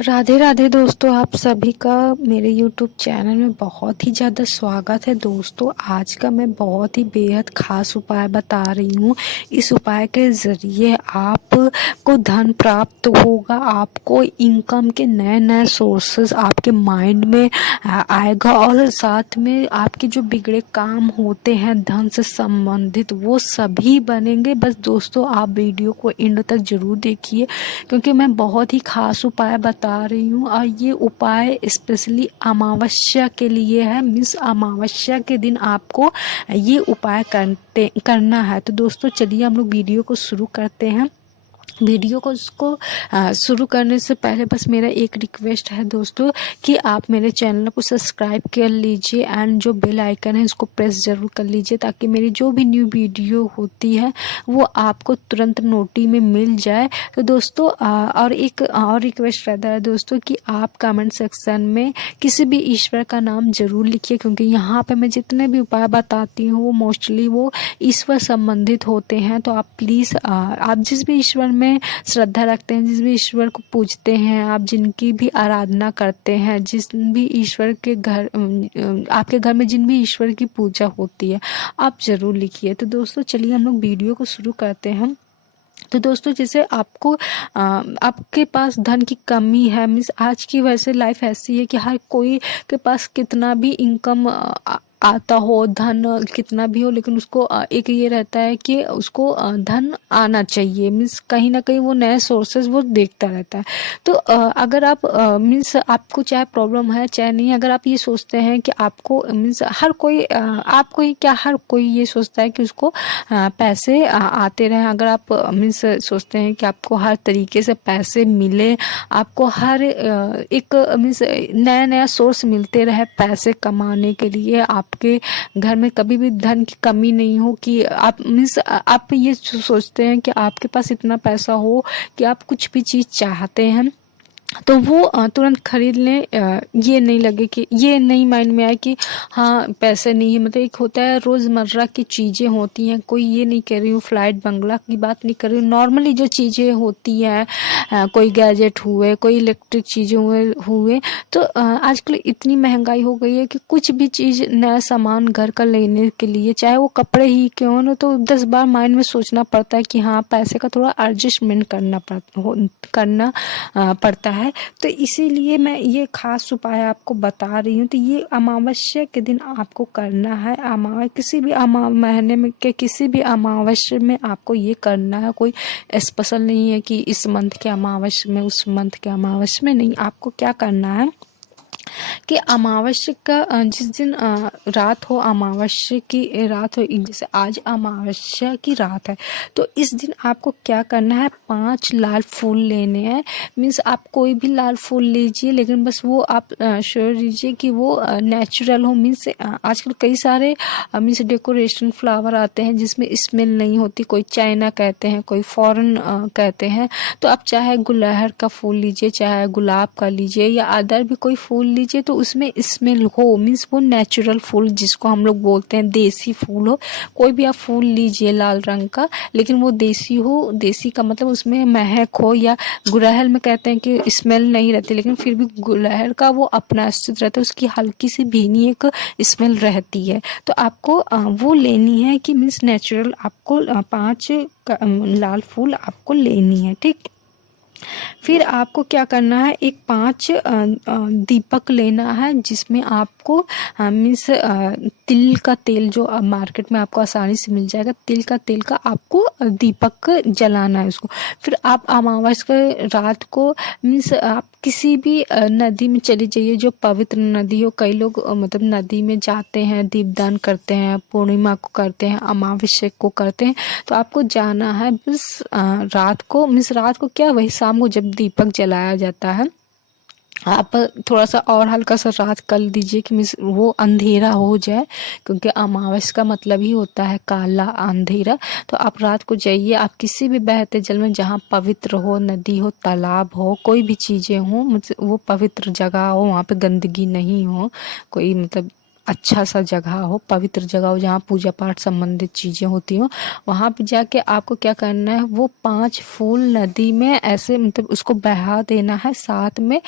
राधे राधे दोस्तों, आप सभी का मेरे YouTube चैनल में बहुत ही ज़्यादा स्वागत है। दोस्तों आज का मैं बहुत ही बेहद ख़ास उपाय बता रही हूँ। इस उपाय के ज़रिए आपको धन प्राप्त होगा, आपको इनकम के नए नए सोर्सेस आपके माइंड में आएगा और साथ में आपके जो बिगड़े काम होते हैं धन से संबंधित वो सभी बनेंगे। बस दोस्तों आप वीडियो को एंड तक ज़रूर देखिए क्योंकि मैं बहुत ही ख़ास उपाय बता रही हूँ और ये उपाय स्पेशली अमावस्या के लिए है। मीन्स अमावस्या के दिन आपको ये उपाय करना है। तो दोस्तों चलिए हम लोग वीडियो को शुरू करते हैं। वीडियो को शुरू करने से पहले बस मेरा एक रिक्वेस्ट है दोस्तों कि आप मेरे चैनल को सब्सक्राइब कर लीजिए एंड जो बेल आइकन है इसको प्रेस ज़रूर कर लीजिए ताकि मेरी जो भी न्यू वीडियो होती है वो आपको तुरंत नोटी में मिल जाए। तो दोस्तों और एक और रिक्वेस्ट रहता है दोस्तों कि आप कमेंट सेक्शन में किसी भी ईश्वर का नाम ज़रूर लिखिए क्योंकि यहाँ पर मैं जितने भी उपाय बताती हूँ वो मोस्टली वो ईश्वर संबंधित होते हैं। तो आप प्लीज़ आप जिस भी ईश्वर में श्रद्धा रखते हैं, जिस भी ईश्वर को पूजते हैं, आप जिनकी भी आराधना करते हैं, जिस भी ईश्वर के घर आपके घर में जिन भी ईश्वर की पूजा होती है आप ज़रूर लिखिए। तो दोस्तों चलिए हम लोग वीडियो को शुरू करते हैं। तो दोस्तों जैसे आपको आपके पास धन की कमी है, मीन्स आज की वैसे लाइफ ऐसी है कि हर कोई के पास कितना भी इनकम आता हो, धन कितना भी हो, लेकिन उसको एक ये रहता है कि उसको धन आना चाहिए। मीन्स कहीं ना कहीं वो नए सोर्सेज वो देखता रहता है। तो अगर आप मीन्स आपको चाहे प्रॉब्लम है चाहे नहीं, अगर आप ये सोचते हैं कि आपको मीन्स हर कोई आपको ही क्या हर कोई ये सोचता है कि उसको पैसे आते रहें। अगर आप मीन्स सोचते हैं कि आपको हर तरीके से पैसे मिले, आपको हर एक मीन्स नया नया सोर्स मिलते रहे पैसे कमाने के लिए, आपके घर में कभी भी धन की कमी नहीं हो कि आप मीन्स आप ये सोचते हैं कि आपके पास इतना पैसा हो कि आप कुछ भी चीज़ चाहते हैं तो वो तुरंत खरीद लें। ये नहीं लगे कि ये नहीं माइंड में आए कि हाँ पैसे नहीं है। मतलब एक होता है रोज़मर्रा की चीज़ें होती हैं, कोई ये नहीं कह रही हूँ फ्लाइट बंगला की बात नहीं कर रही हूँ, नॉर्मली जो चीज़ें होती हैं कोई गैजेट हुए, कोई इलेक्ट्रिक चीज़ें हुए तो आजकल इतनी महंगाई हो गई है कि कुछ भी चीज़ नया सामान घर का लेने के लिए चाहे वो कपड़े ही क्यों ना, तो 10 बार माइंड में सोचना पड़ता है कि हाँ पैसे का थोड़ा एडजस्टमेंट करना पड़ता है। तो इसीलिए मैं ये खास उपाय आपको बता रही हूँ। तो ये अमावस्या के दिन आपको करना है। किसी भी महीने में के किसी भी अमावस्या में आपको ये करना है। कोई स्पेशल नहीं है कि इस मंथ के अमावस्या में उस मंथ के अमावस्या में नहीं। आपको क्या करना है कि अमावस्या का जिस दिन रात हो, अमावस्या की रात हो, जैसे आज अमावस्या की रात है तो इस दिन आपको क्या करना है, 5 लाल फूल लेने हैं। मीन्स आप कोई भी लाल फूल लीजिए लेकिन बस वो आप श्योर लीजिए कि वो नेचुरल हो। मीन्स आजकल कई सारे मीन्स डेकोरेशन फ्लावर आते हैं जिसमें स्मेल नहीं होती, कोई चाइना कहते हैं, कोई फॉरेन कहते हैं। तो आप चाहे गुलहड़ का फूल लीजिए, चाहे गुलाब का लीजिए या अदर भी कोई फूल लीजिए तो उसमें स्मेल हो। मीन्स वो नेचुरल फूल जिसको हम लोग बोलते हैं देसी फूल हो। कोई भी आप फूल लीजिए लाल रंग का, लेकिन वो देसी हो। देसी का मतलब उसमें महक हो, या गुड़हल में कहते हैं कि स्मेल नहीं रहती लेकिन फिर भी गुड़हल का वो अपना अस्तित्व रहता है, उसकी हल्की सी भीनी एक स्मेल रहती है। तो आपको वो लेनी है कि मीन्स नेचुरल आपको 5 लाल फूल आपको लेनी है, ठीक। फिर आपको क्या करना है, एक 5 दीपक लेना है जिसमें आपको मीन्स तिल का तेल जो मार्केट में आपको आसानी से मिल जाएगा, तिल का तेल का आपको दीपक जलाना है उसको। फिर आप अमावस्या के रात को मीन्स आप किसी भी नदी में चली जाइए जो पवित्र नदी हो। कई लोग मतलब नदी में जाते हैं, दीपदान करते हैं, पूर्णिमा को करते हैं, अमावस्या को करते हैं। तो आपको जाना है बस रात को, मीन्स रात को क्या वही शाम को जब दीपक जलाया जाता है आप थोड़ा सा और हल्का सा रात कर दीजिए कि मीन्स वो अंधेरा हो जाए, क्योंकि अमावस्या का मतलब ही होता है काला अंधेरा। तो आप रात को जाइए, आप किसी भी बहते जल में जहाँ पवित्र हो, नदी हो, तालाब हो, कोई भी चीज़ें हो, मतलब वो पवित्र जगह हो, वहाँ पे गंदगी नहीं हो, कोई मतलब अच्छा सा जगह हो, पवित्र जगह हो जहाँ पूजा पाठ संबंधित चीज़ें होती हो, वहाँ पे जाके आपको क्या करना है, वो 5 फूल नदी में ऐसे मतलब उसको बहा देना है। साथ में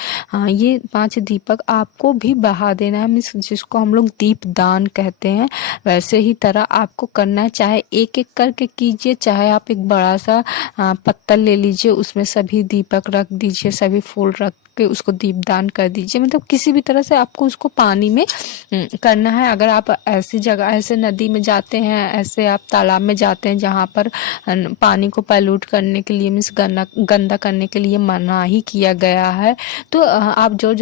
ये 5 दीपक आपको भी बहा देना है, मीन्स जिसको हम लोग दीप दान कहते हैं, वैसे ही तरह आपको करना है। चाहे एक एक करके कीजिए, चाहे आप एक बड़ा सा पत्तल ले लीजिए, उसमें सभी दीपक रख दीजिए, सभी फूल रख के उसको दीपदान कर दीजिए। मतलब किसी भी तरह से आपको उसको पानी में करना है। अगर आप ऐसी जगह, ऐसे नदी में जाते हैं, ऐसे आप तालाब में जाते हैं जहाँ पर पानी को पैल्यूट करने के लिए, मीन्स गंदा करने के लिए मना ही किया गया है, तो आप जोर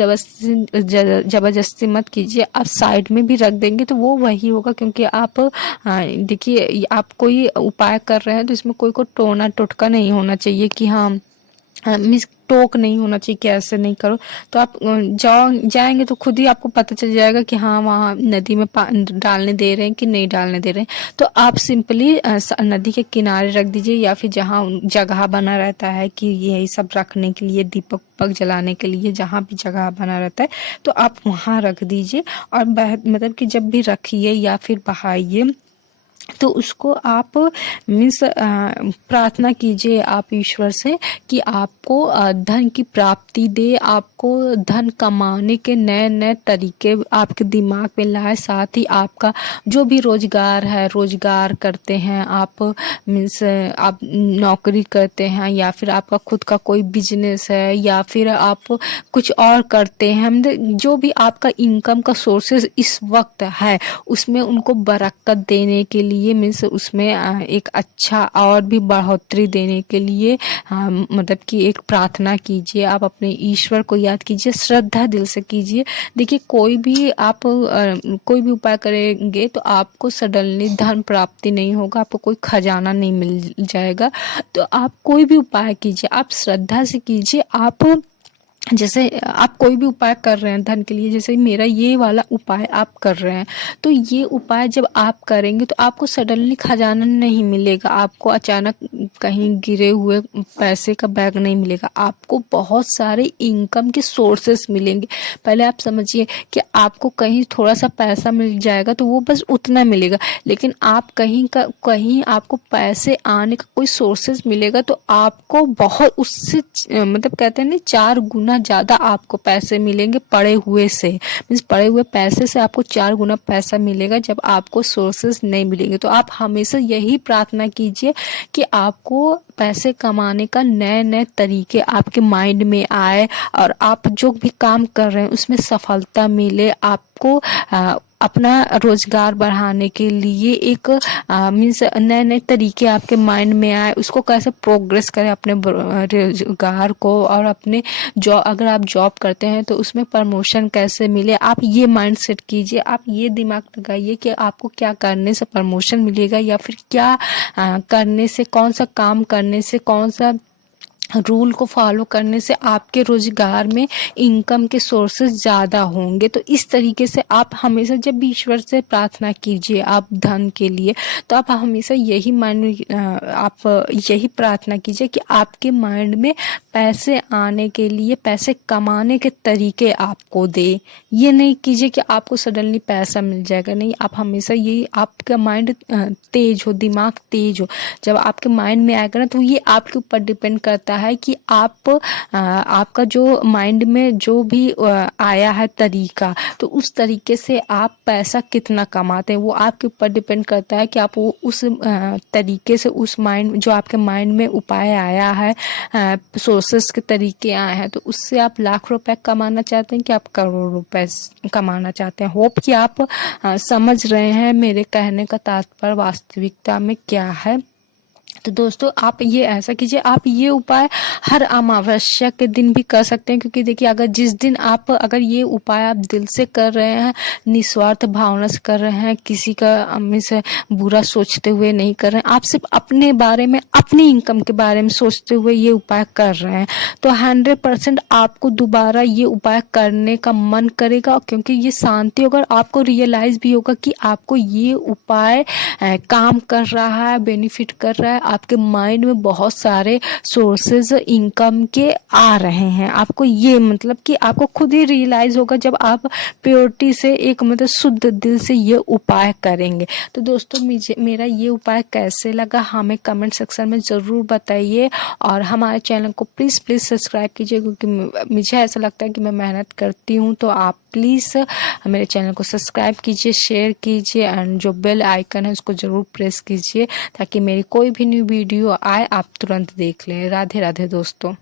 जबरदस्ती मत कीजिए। आप साइड में भी रख देंगे तो वो वही होगा, क्योंकि आप देखिए आप कोई उपाय कर रहे हैं तो इसमें कोई को टोना टोटका नहीं होना चाहिए कि हाँ मिस टोक नहीं होना चाहिए कि ऐसे नहीं करो। तो आप जाएंगे तो खुद ही आपको पता चल जाएगा कि हाँ वहाँ नदी में डालने दे रहे हैं कि नहीं डालने दे रहे हैं। तो आप सिंपली नदी के किनारे रख दीजिए, या फिर जहाँ जगह बना रहता है कि यही सब रखने के लिए, दीपक पक जलाने के लिए जहाँ भी जगह बना रहता है तो आप वहाँ रख दीजिए। और मतलब कि जब भी रखिए या फिर बहाइए तो उसको आप मीन्स प्रार्थना कीजिए आप ईश्वर से कि आपको धन की प्राप्ति दे, आपको धन कमाने के नए नए तरीके आपके दिमाग में लाए। साथ ही आपका जो भी रोजगार है, रोजगार करते हैं आप, मीन्स आप नौकरी करते हैं या फिर आपका खुद का कोई बिजनेस है या फिर आप कुछ और करते हैं, मतलब जो भी आपका इनकम का सोर्सेज इस वक्त है उसमें उनको बरकत देने के लिए, मीन्स उसमें एक अच्छा और भी बढ़ोतरी देने के लिए मतलब कि एक प्रार्थना कीजिए। आप अपने ईश्वर को याद कीजिए, श्रद्धा दिल से कीजिए। देखिए कोई भी आप कोई भी उपाय करेंगे तो आपको सडनली धन प्राप्ति नहीं होगा, आपको कोई खजाना नहीं मिल जाएगा। तो आप कोई भी उपाय कीजिए, आप श्रद्धा से कीजिए। आप जैसे आप कोई भी उपाय कर रहे हैं धन के लिए, जैसे मेरा ये वाला उपाय आप कर रहे हैं, तो ये उपाय जब आप करेंगे तो आपको सडनली खजाना नहीं मिलेगा, आपको अचानक कहीं गिरे हुए पैसे का बैग नहीं मिलेगा, आपको बहुत सारे इनकम के सोर्सेस मिलेंगे। पहले आप समझिए कि आपको कहीं थोड़ा सा पैसा मिल जाएगा तो वो बस उतना मिलेगा, लेकिन आप कहीं आपको पैसे आने का कोई सोर्सेस मिलेगा तो आपको बहुत उससे मतलब कहते हैं ना 4 गुना ज़्यादा आपको पैसे मिलेंगे पड़े हुए से, मीन्स पड़े हुए पैसे से आपको 4 गुना पैसा मिलेगा जब आपको सोर्सेस नहीं मिलेंगे। तो आप हमेशा यही प्रार्थना कीजिए कि आपको पैसे कमाने का नए नए तरीके आपके माइंड में आए और आप जो भी काम कर रहे हैं उसमें सफलता मिले। आपको अपना रोजगार बढ़ाने के लिए एक मीन्स नए नए तरीके आपके माइंड में आए, उसको कैसे प्रोग्रेस करें अपने रोजगार को, और अपने जॉब, अगर आप जॉब करते हैं तो उसमें प्रमोशन कैसे मिले, आप ये माइंड सेट कीजिए। आप ये दिमाग लगाइए कि आपको क्या करने से प्रमोशन मिलेगा, या फिर क्या करने से, कौन सा काम करने से, कौन सा रूल को फॉलो करने से आपके रोजगार में इनकम के सोर्सेज ज़्यादा होंगे। तो इस तरीके से आप हमेशा जब भी ईश्वर से प्रार्थना कीजिए आप धन के लिए, तो आप हमेशा यही माइंड आप यही प्रार्थना कीजिए कि आपके माइंड में पैसे आने के लिए, पैसे कमाने के तरीके आपको दे। ये नहीं कीजिए कि आपको सडनली पैसा मिल जाएगा, नहीं। आप हमेशा यही, आपका माइंड तेज हो, दिमाग तेज हो, जब आपके माइंड में आएगा ना तो ये आपके ऊपर डिपेंड करता है कि आपका जो माइंड में जो भी आया है तरीका, तो उस तरीके से आप पैसा कितना कमाते हैं वो आपके ऊपर डिपेंड करता है कि आप वो उस तरीके से, उस माइंड जो आपके माइंड में उपाय आया है, सोर्सेस के तरीके आए हैं, तो उससे आप लाख रुपए कमाना चाहते हैं कि आप करोड़ रुपए कमाना चाहते हैं। होप कि आप समझ रहे हैं मेरे कहने का तात्पर्य वास्तविकता में क्या है। तो दोस्तों आप ये ऐसा कीजिए, आप ये उपाय हर अमावस्या के दिन भी कर सकते हैं, क्योंकि देखिए अगर जिस दिन आप, अगर ये उपाय आप दिल से कर रहे हैं, निस्वार्थ भावना से कर रहे हैं, किसी का अम्मी से बुरा सोचते हुए नहीं कर रहे हैं, आप सिर्फ अपने बारे में, अपनी इनकम के बारे में सोचते हुए ये उपाय कर रहे हैं, तो 100% आपको दोबारा ये उपाय करने का मन करेगा, क्योंकि ये शांति होगा। आपको रियलाइज भी होगा कि आपको ये उपाय काम कर रहा है, बेनिफिट कर रहा है, आपके माइंड में बहुत सारे सोर्सेज इनकम के आ रहे हैं। आपको ये मतलब कि आपको खुद ही रियलाइज होगा जब आप प्योरिटी से एक मतलब शुद्ध दिल से ये उपाय करेंगे। तो दोस्तों मुझे मेरा ये उपाय कैसे लगा हमें कमेंट सेक्शन में ज़रूर बताइए, और हमारे चैनल को प्लीज़ सब्सक्राइब कीजिए, क्योंकि मुझे ऐसा लगता है कि मैं मेहनत करती हूँ। तो आप प्लीज़ मेरे चैनल को सब्सक्राइब कीजिए, शेयर कीजिए, एंड जो बेल आइकन है उसको ज़रूर प्रेस कीजिए, ताकि मेरी कोई भी न्यू वीडियो आए आप तुरंत देख लें। राधे राधे दोस्तों।